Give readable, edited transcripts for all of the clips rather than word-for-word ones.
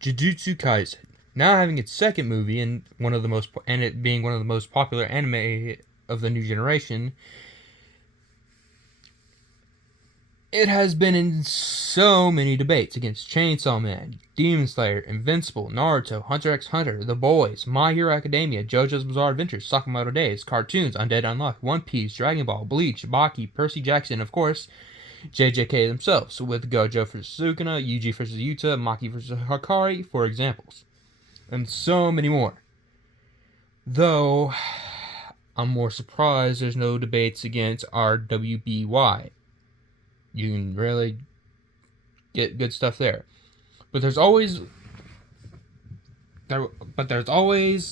Jujutsu Kaisen, now having its second movie and it being one of the most popular anime of the new generation, it has been in so many debates against Chainsaw Man, Demon Slayer, Invincible, Naruto, Hunter x Hunter, The Boys, My Hero Academia, JoJo's Bizarre Adventures, Sakamoto Days, cartoons, Undead Unluck, One Piece, Dragon Ball, Bleach, Baki, Percy Jackson, and of course, JJK themselves, with Gojo vs. Sukuna, Yuji vs. Yuta, Maki vs. Hakari, for examples. And so many more. Though, I'm more surprised there's no debates against RWBY. You can really get good stuff there. But there's always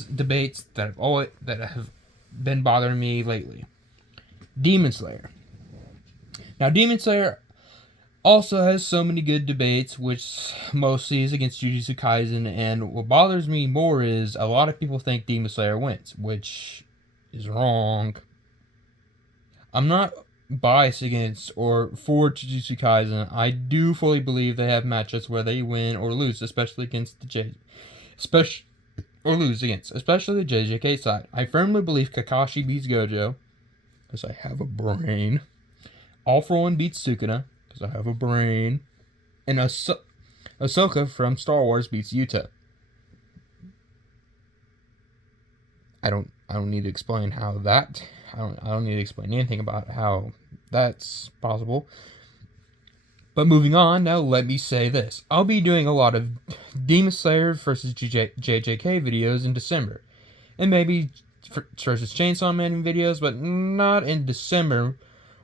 debates that have been bothering me lately. Demon Slayer. Now, Demon Slayer also has so many good debates, which mostly is against Jujutsu Kaisen, and what bothers me more is a lot of people think Demon Slayer wins, which is wrong. I'm not biased against or for Jujutsu Kaisen. I do fully believe they have matchups where they win or lose, especially against the JJK side. I firmly believe Kakashi beats Gojo, because I have a brain. All for One beats Sukuna, because I have a brain. And Ahsoka from Star Wars beats Yuta. I don't need to explain how that. I don't need to explain anything about how that's possible. But moving on, now let me say this. I'll be doing a lot of Demon Slayer versus JJK videos in December. And maybe versus Chainsaw Man videos, but not in December,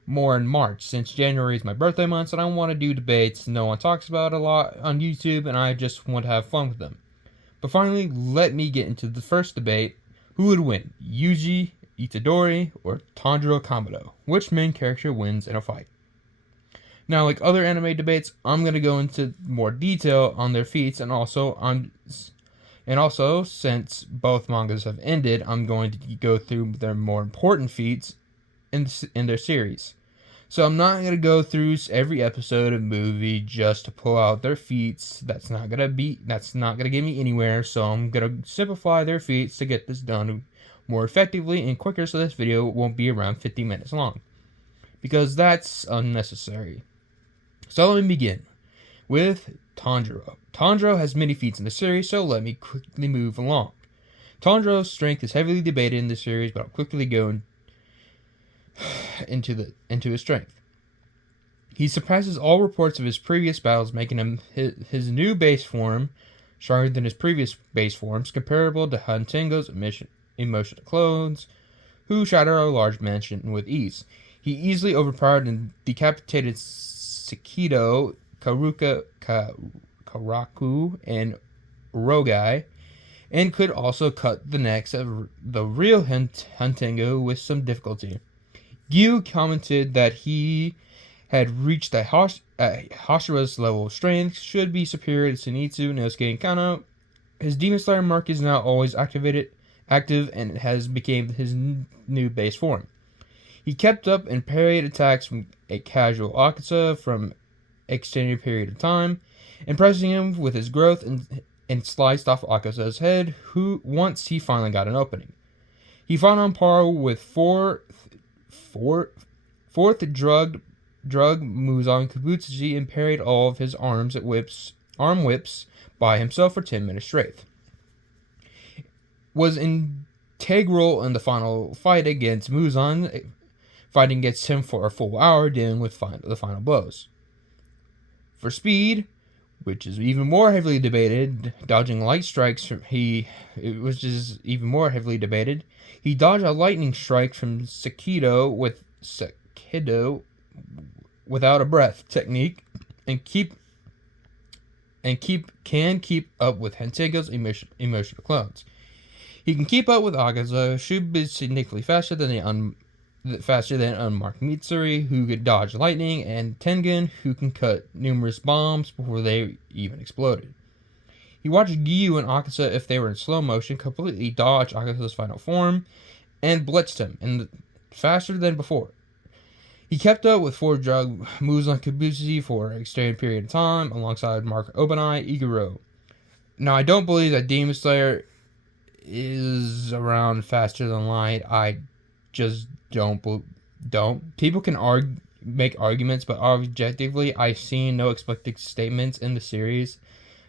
more in March, since January is my birthday month, and I want to do debates no one talks about a lot on YouTube, and I just want to have fun with them. But finally, let me get into the first debate. Who would win, Yuji, Itadori, or Tanjiro Kamado? Which main character wins in a fight? Now, like other anime debates, I'm going to go into more detail on their feats, and also since both mangas have ended, I'm going to go through their more important feats in their series. So I'm not going to go through every episode of movie just to pull out their feats. That's not going to get me anywhere. So I'm going to simplify their feats to get this done more effectively and quicker, so this video won't be around 50 minutes long, because that's unnecessary. So let me begin with Tanjiro. Tanjiro has many feats in the series, so let me quickly move along. Tanjiro's strength is heavily debated in the series, but I'll quickly go into his strength. He surpasses all reports of his previous battles, making him his new base form stronger than his previous base forms, comparable to Hantengo's emotional clones, who shatter a large mansion with ease. He easily overpowered and decapitated Sekido, Karaku, and Rogai, and could also cut the necks of the real Hantengo with some difficulty. Gyu commented that he had reached a Hashira's level of strength, should be superior to Zenitsu, Inosuke, and Kano. His Demon Slayer mark is now always active, and it has become his new base form. He kept up and parried attacks from a casual Akaza from extended period of time, impressing him with his growth, and sliced off Akaza's head once he finally got an opening. He fought on par with fourth drug Muzan Kabutsuji and parried all of his arm whips by himself for 10 minutes straight. Was integral in the final fight against Muzan, fighting against him for a full hour, dealing with the final blows. For speed, which is even more heavily debated, dodging light strikes he dodged a lightning strike from Sekido without a breath technique, and can keep up with Hantengo's emotional clones. He can keep up with Akaza, should be significantly faster than unmarked Mitsuri, who could dodge lightning, and Tengen, who can cut numerous bombs before they even exploded. He watched Gyu and Akaza, if they were in slow motion, completely dodge Akaza's final form, and blitzed him, faster than before. He kept up with 4 drug moves on Kabushi for an extended period of time, alongside Mark Obanai, Iguro, Now, I don't believe that Demon Slayer is around faster than light. I just don't. People can make arguments, but objectively, I've seen no explicit statements in the series.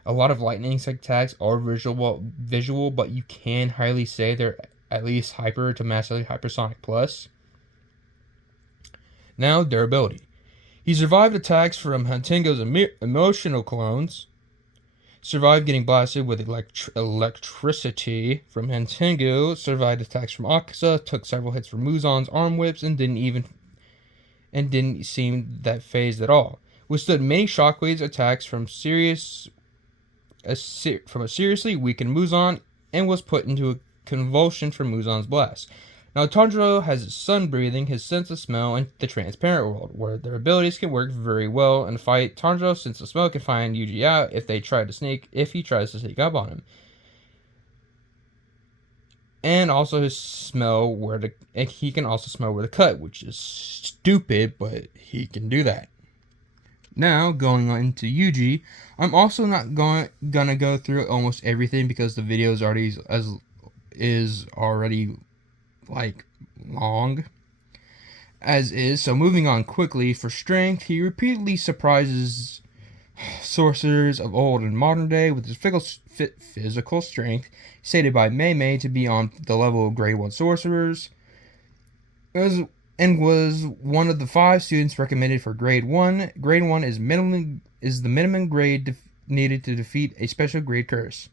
A lot of lightning attacks are visual, but you can highly say they're at least hyper to massively hypersonic plus. Now, durability. He survived attacks from Hantengo's emotional clones, survived getting blasted with electricity from Hantengo, survived attacks from Akaza, took several hits from Muzan's arm whips, and didn't seem that phased at all. Withstood many shockwaves attacks from a seriously weakened Muzan, and was put into a convulsion from Muzan's blast. Now, Tanjiro has his sun breathing, his sense of smell, and the transparent world, where their abilities can work very well in a fight. Tanjiro's sense of smell can find Yuji out if he tries to sneak up on him. And also he can also smell where to cut, which is stupid, but he can do that. Now, going on to Yuji, I'm also not gonna go through almost everything because the video is already like long as is. So moving on quickly, for strength, he repeatedly surprises sorcerers of old and modern day with his physical strength, stated by Mei to be on the level of grade 1 sorcerers. And was one of the 5 students recommended for grade 1. Grade 1 is the minimum grade needed to defeat a special grade curse.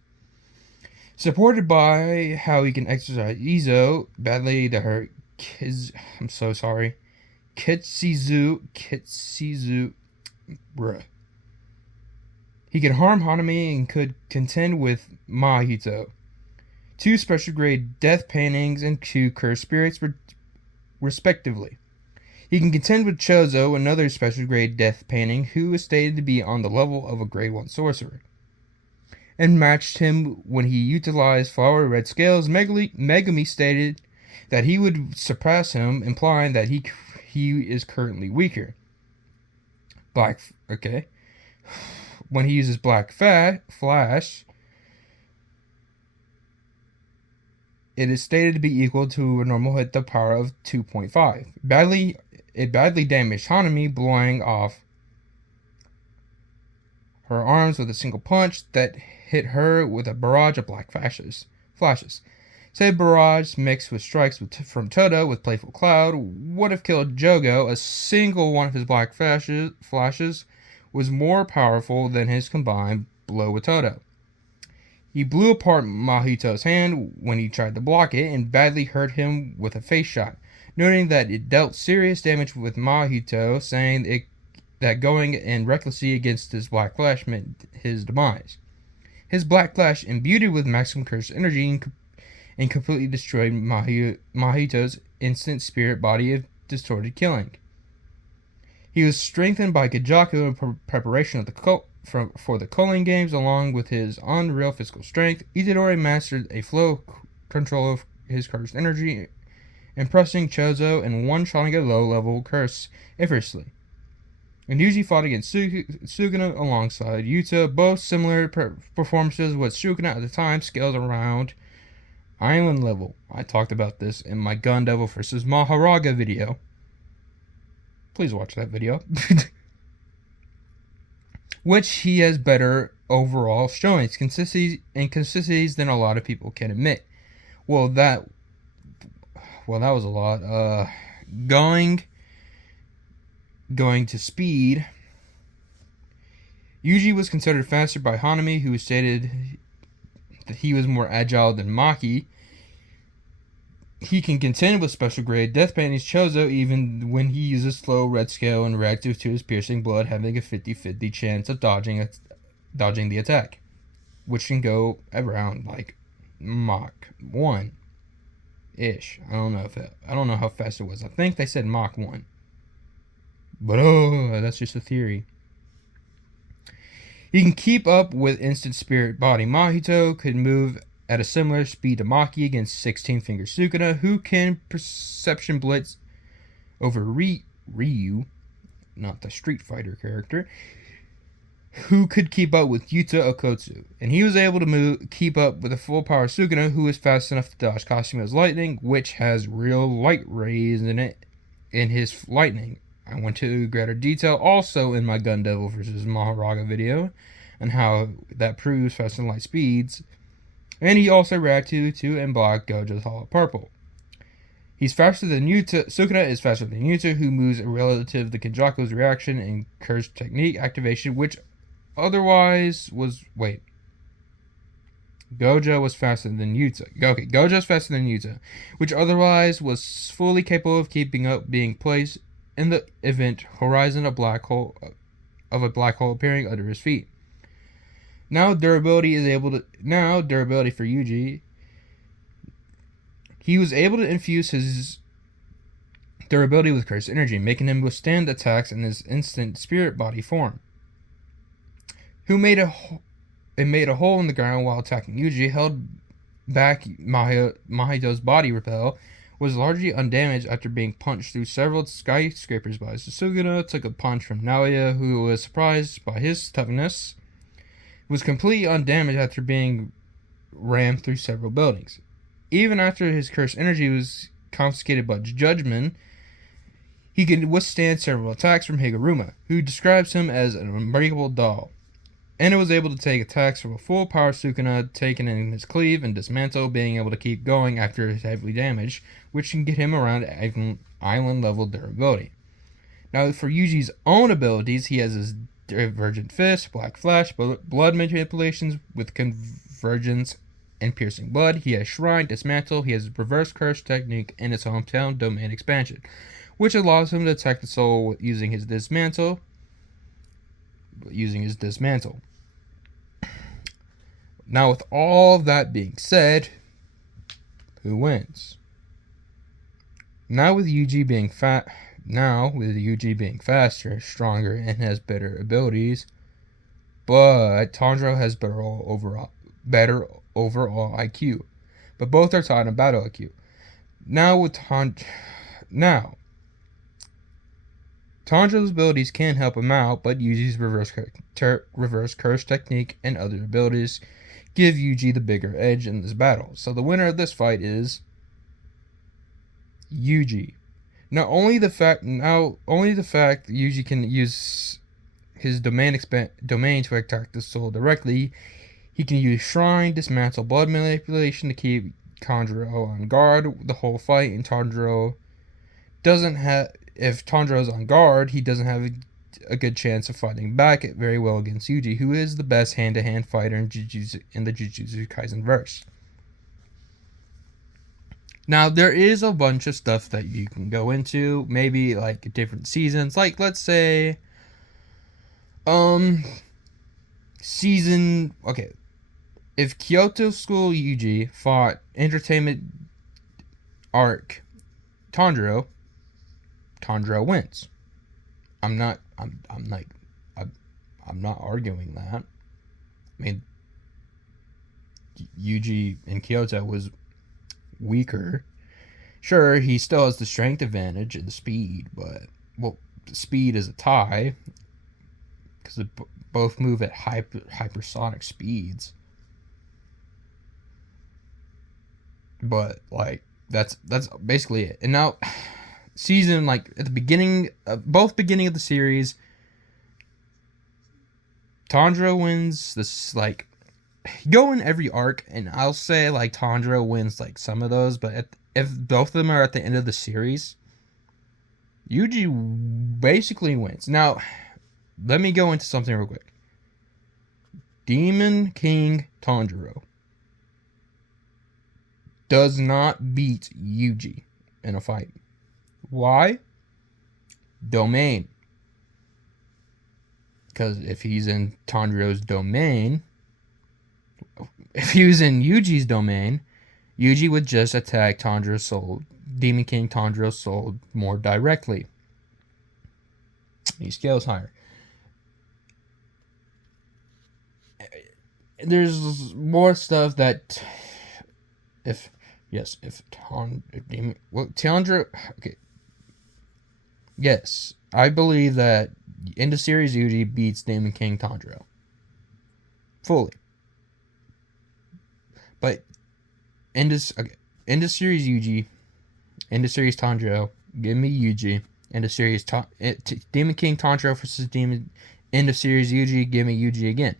Supported by how he can exercise Izo, badly to hurt I'm so sorry. Kitsizu, bruh. He could harm Hanami and could contend with Mahito. 2 special grade death paintings and 2 cursed spirits respectively. He can contend with Chozo, another special grade death painting, who is stated to be on the level of a grade 1 sorcerer, and matched him when he utilized flower red scales. Megumi stated that he would surpass him, implying that he is currently weaker. When he uses Black Flash, it is stated to be equal to a normal hit the power of 2.5. It badly damaged Hanami, blowing off her arms with a single punch that hit her with a barrage of black flashes. Said barrage mixed with strikes from Toto with Playful Cloud would have killed Jogo. A single one of his black flashes was more powerful than his combined blow with Toto. He blew apart Mahito's hand when he tried to block it and badly hurt him with a face shot, noting that it dealt serious damage with Mahito, saying that going in recklessly against his Black Flash meant his demise. His Black Flash, imbued with maximum curse energy, and completely destroyed Mahito's instant spirit body of distorted killing. He was strengthened by Gajaku in preparation of for the Culling Games, along with his unreal physical strength. Itadori mastered a flow control of his cursed energy, impressing Chozo and one-shotting a low-level curse effortlessly. And Yuji fought against Sukuna alongside Yuta, both similar performances, with Sukuna at the time scaled around island level. I talked about this in my Gun Devil vs. Maharaga video. Please watch that video. Which he has better overall showings, consistencies than a lot of people can admit. Well, that was a lot. Going to speed. Yuji was considered faster by Hanami, who stated that he was more agile than Maki. He can contend with special grade death paintings Chozo even when he uses slow red scale and reactive to his piercing blood, having a 50-50 chance of dodging the attack, which can go around like Mach 1 ish. I don't know how fast it was. I think they said Mach 1. But that's just a theory. He can keep up with instant spirit body. Mahito could move at a similar speed to Maki against 16-finger Sukuna, who can perception blitz over Ryu, not the Street Fighter character. who could keep up with Yuta Okotsu, and he was able to keep up with the full power Sukuna, who is fast enough to dodge Kasumi's lightning, which has real light rays in it in his lightning. I went to greater detail also in my Gun Devil vs. Maharaga video, and how that proves fast and light speeds, and he also reacted to and blocked Gojo's Hollow Purple. He's faster than Yuta. Sukuna is faster than Yuta, who moves relative to Kenjaku's reaction and curse technique activation, which otherwise was Gojo was faster than Yuta. Okay, Gojo's faster than Yuta, which otherwise was fully capable of keeping up, being placed in the event horizon a black hole appearing under his feet. Now durability for Yuji. He was able to infuse his durability with cursed energy, making him withstand attacks in his instant spirit body form. Who made a hole in the ground while attacking Yuji, held back Mahito's body repel, was largely undamaged after being punched through several skyscrapers by Sukuna, took a punch from Naoya, who was surprised by his toughness, was completely undamaged after being rammed through several buildings. Even after his cursed energy was confiscated by Judgment, he could withstand several attacks from Higuruma, who describes him as an unbreakable doll, and was able to take attacks from a full power Sukuna taken in his cleave and dismantle, being able to keep going after his heavily damaged, which can get him around island level durability. Now for Yuji's own abilities, he has his Divergent Fist, Black Flash, blood manipulations with convergence and piercing blood. He has Shrine, Dismantle. He has Reverse Curse technique and his hometown domain expansion, which allows him to attack the soul using his dismantle. Now, with all that being said, who wins? Now with Yuji being faster, stronger, and has better abilities, but Tanjiro has better overall IQ. But both are tied in battle IQ. Tanjiro's abilities can help him out, but Yuji's reverse curse technique and other abilities give Yuji the bigger edge in this battle. So the winner of this fight is Yuji. Only the fact Yuji can use his domain to attack the soul directly. He can use Shrine, Dismantle, blood manipulation to keep Tanjiro on guard the whole fight, and if Tanjiro's on guard, he doesn't have a good chance of fighting back very well against Yuji, who is the best hand-to-hand fighter in the Jujutsu Kaisen verse. Now, there is a bunch of stuff that you can go into, maybe like different seasons, like let's say, if Kyoto School Yuji fought Entertainment Arc Tanjiro wins. I'm not arguing that. I mean, Yuji in Kyoto was weaker. Sure, he still has the strength advantage and the speed, but the speed is a tie because they both move at hypersonic speeds. But like that's basically it. And now season, like at the beginning of the series, Tanjiro wins this, like, go in every arc, and I'll say like Tanjiro wins like some of those, but if both of them are at the end of the series, Yuji basically wins. Now, let me go into something real quick. Demon King Tanjiro does not beat Yuji in a fight. Why? Domain. Because if he's in Tanjiro's domain, if he was in Yuji's domain, Yuji would just attack Tanjiro's soul, Demon King Tanjiro's soul, more directly. He scales higher. There's more stuff that Tanjiro, okay. Yes, I believe that end of series Yuji beats Demon King Tanjiro. Fully. But end of series Yuji, end of series Tanjiro, give me Yuji. End of series Demon King Tanjiro versus Demon end of series Yuji, give me Yuji again.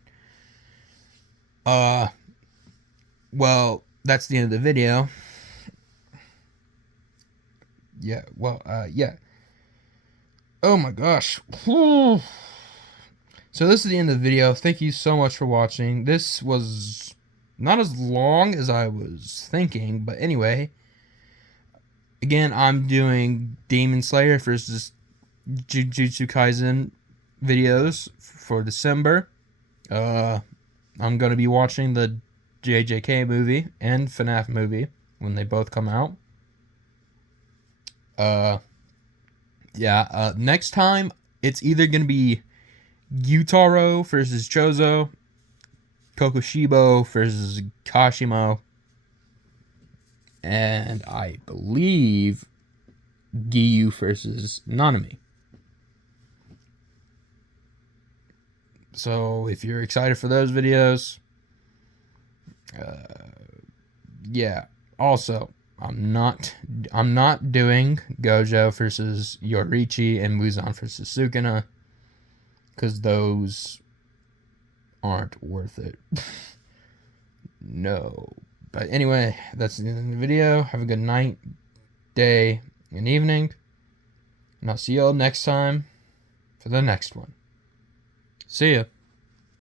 Well, that's the end of the video. Yeah, well, yeah. Oh my gosh. So this is the end of the video. Thank you so much for watching. This was not as long as I was thinking, but anyway. Again, I'm doing Demon Slayer versus Jujutsu Kaisen videos for December. I'm going to be watching the JJK movie and FNAF movie when they both come out. Next time it's either going to be Gyutaro versus Chozo, Kokushibo versus Kashimo, and I believe Giyu versus Nanami. So if you're excited for those videos, yeah. Also, I'm not doing Gojo versus Yorichi and Muzan versus Sukuna, because those aren't worth it. No. But anyway, that's the end of the video. Have a good night, day, and evening. And I'll see y'all next time for the next one. See ya.